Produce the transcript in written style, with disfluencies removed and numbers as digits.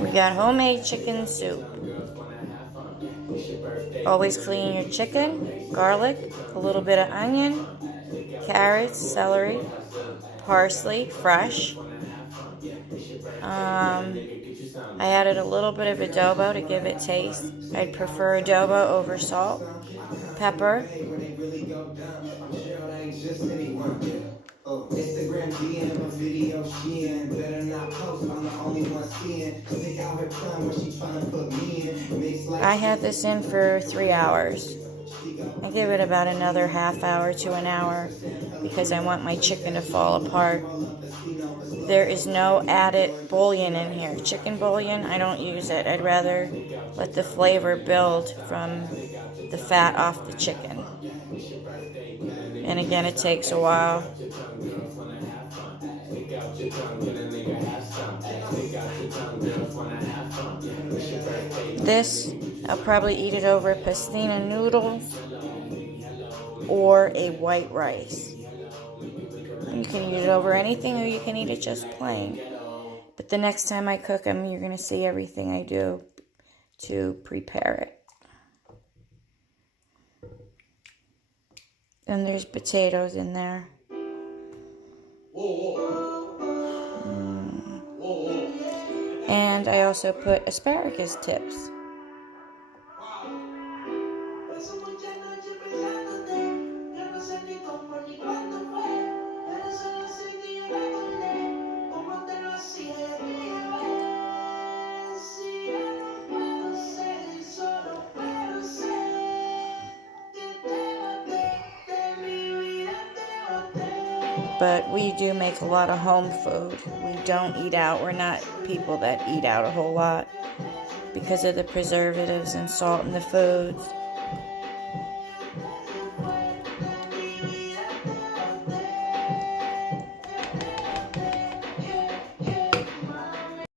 We got homemade chicken soup. Always clean your chicken, garlic, a little bit of onion, carrots, celery, parsley, fresh. I added a little bit of adobo to give it taste. I'd prefer adobo over salt, pepper, Instagram DM a video she in. Better not post, I'm the only one seeing. Stick out her tongue when she tryna put me in. I had this in for 3 hours. I give it about another half hour to an hour because I want my chicken to fall apart. There is no added bouillon in here. Chicken bouillon, I don't use it. I'd rather let the flavor build from the fat off the chicken. And again, it takes a while. This, I'll probably eat it over pastina noodles or a white rice. You can eat it over anything or you can eat it just plain. But the next time I cook them, you're going to see everything I do to prepare it. And there's potatoes in there. And I also put asparagus tips. But we do make a lot of home food. We don't eat out. We're not people that eat out a whole lot because of the preservatives and salt in the foods.